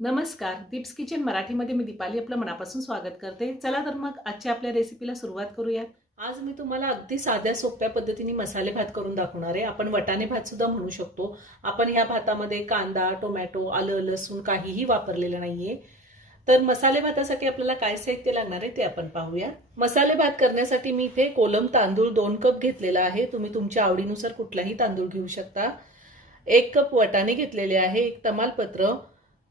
नमस्कार, दीप्स किचन मराठीमध्ये मी दीपाली आपलं मनापासून स्वागत करते। चला तर मग आजच्या आपल्या रेसिपीला सुरुवात करूयात। आज मी तुम्हाला अगदी साध्या सोप्या पद्धतीने मसाले भात करून दाखवणार आहे। आपण वटाणे भात सुद्धा म्हणू शकतो। आपण ह्या भातामध्ये कांदा, टोमॅटो, आलं, लसूण काहीही वापरलेलं नाहीये। तर मसाले भातासाठी आपल्याला काय साहित्य लागणार आहे ते आपण पाहूया। मसाले भात करण्यासाठी मी इथे कोलम तांदूळ 2 कप घेतलेला आहे। तुम्ही तुमच्या आवडीनुसार कुठलाही तांदूळ घेऊ शकता। 1 कप वटाणे घेतलेले आहे, 1 तमालपत्र,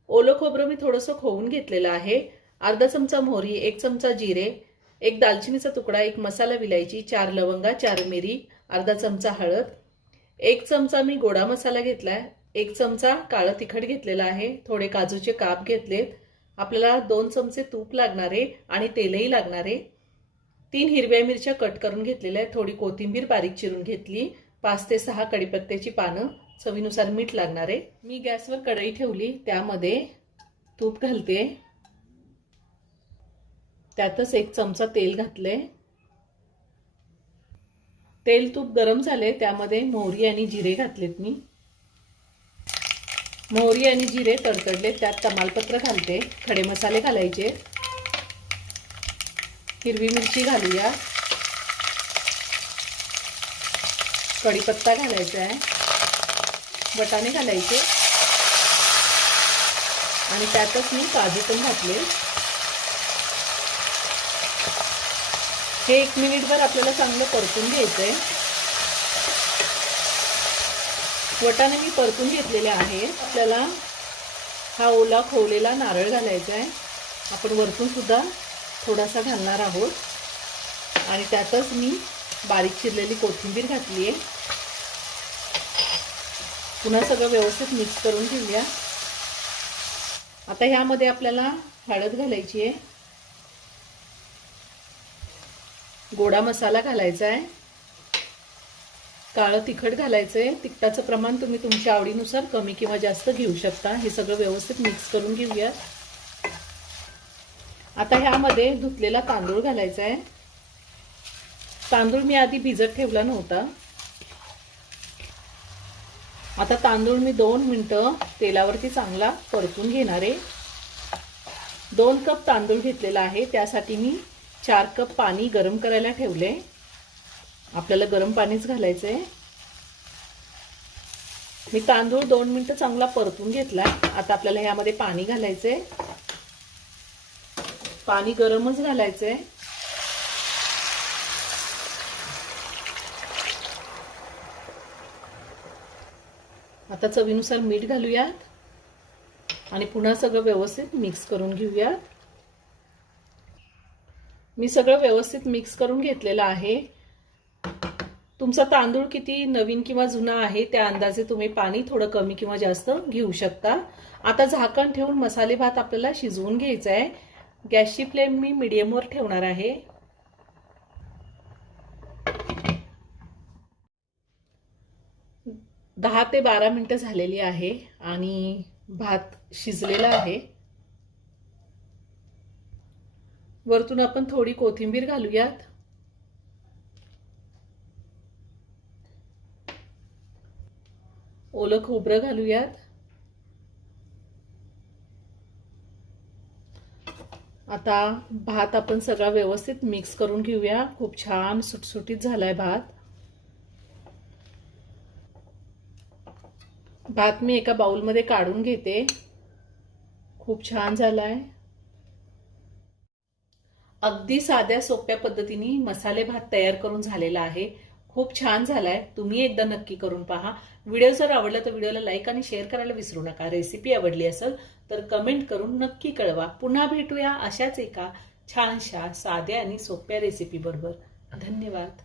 ओलं खोबरं मी थोडंसं खोवून घेतलेलं आहे, अर्धा चमचा मोहरी, 1 चमचा जिरे, 1 दालचिनीचा तुकडा, 1 मसाला विलायची, 4 लवंगा, 4 मिरी, अर्धा चमचा हळद, 1 चमचा मी गोडा मसाला घेतलाय, 1 चमचा काळं तिखट घेतलेला आहे, थोडे काजूचे काप घेतलेत, आपल्याला 2 चमचे तूप लागणार आहे आणि तेलही लागणार आहे, 3 हिरव्या मिरच्या कट करून घेतलेल्या आहेत, थोडी कोथिंबीर बारीक चिरून घेतली, 5 ते 6 कढीपत्त्याची पानं, चवीनुसार मीठ लागणार आहे। मी गॅसवर कढई ठेवली, त्यामध्ये तूप घालते, त्यातच 1 चमचा तेल घातले, तेल तूप गरम झाले, त्यामध्ये मोहरी आणि जिरे घातलेत। मी मोहरी आणि जिरे तडतडले, त्यात तमालपत्र घालते, खडे मसाले घालायचे, हिरवी मिरची घालूया, कढीपत्ता घालायचा आहे, वटाणे घालायचे आणि त्यातच मी काजू पण घातले। हे 1 मिनिटभर आपल्याला चांगलं परतून घ्यायचंय। वटाणे मी परतून घेतलेले आहे। आपल्याला हा ओला खोवलेला नारळ घालायचा आहे, आपण वरतून सुद्धा थोडासा घालणार आहोत आणि त्यातच मी बारीक चिरलेली कोथिंबीर घातली आहे। पुन्हा सगळं व्यवस्थित मिक्स करून घेऊया। आता ह्यामध्ये आपल्याला हळद घालायची आहे, गोडा मसाला घालायचा आहे, काळं तिखट घालायचं आहे, तिखटाचं प्रमाण तुम्ही तुमच्या आवडीनुसार कमी किंवा जास्त घेऊ शकता। हे सगळं व्यवस्थित मिक्स करून घेऊया। आता ह्यामध्ये धुतलेला तांदूळ घालायचा आहे। तांदूळ मी आधी भिजत ठेवला नव्हता। आता तांदूळ मी 2 मिनिटं तेलावरती चांगला परतून घेणार आहे। 2 कप तांदूळ घेतलेला आहे, त्यासाठी मी 4 कप पाणी गरम करायला ठेवले। आपल्याला गरम पाणीच घालायचंय। मी तांदूळ 2 मिनिटं चांगला परतून घेतला। आता आपल्याला ह्यामध्ये पाणी घालायचंय, पाणी गरमच घालायचंय। आता चवीनुसार मीठ घालूयात आणि पुन्हा सगळं व्यवस्थित मिक्स करून घेऊयात। मी सगळं व्यवस्थित मिक्स करून घेतलेलं आहे। तुमचा तांदूळ किती नवीन किंवा जुना आहे त्या अंदाजे तुम्ही पाणी थोडं कमी किंवा जास्त घेऊ शकता। आता झाकण ठेवून मसाले भात आपल्याला शिजवून घ्यायचा आहे। गॅसची फ्लेम मी मीडियमवर ठेवणार आहे। दहा ते 12 मिनिटं झालेली आहे आणि भात शिजलेला आहे। वरतून आपण थोडी कोथिंबीर घालूयात, ओलं खोबरं घालूयात, आता भात आपण सगळा व्यवस्थित मिक्स करून घेऊया। खूप छान सुटसुटीत झालाय भात। भात मी एका बाउलमध्ये काढून घेते। खूप छान झालाय। अगदी साध्या सोप्या पद्धतीने मसाले भात तयार करून झालेला आहे। खूप छान झालाय। तुम्ही एकदा नक्की करून पहा। व्हिडिओ जर आवडला तर व्हिडिओला लाईक आणि शेअर करायला विसरू नका। रेसिपी आवडली असेल तर कमेंट करून नक्की कळवा। पुन्हा भेटूया अशाच एका छानशा साध्या आणि सोप्या रेसिपी बरोबर। धन्यवाद।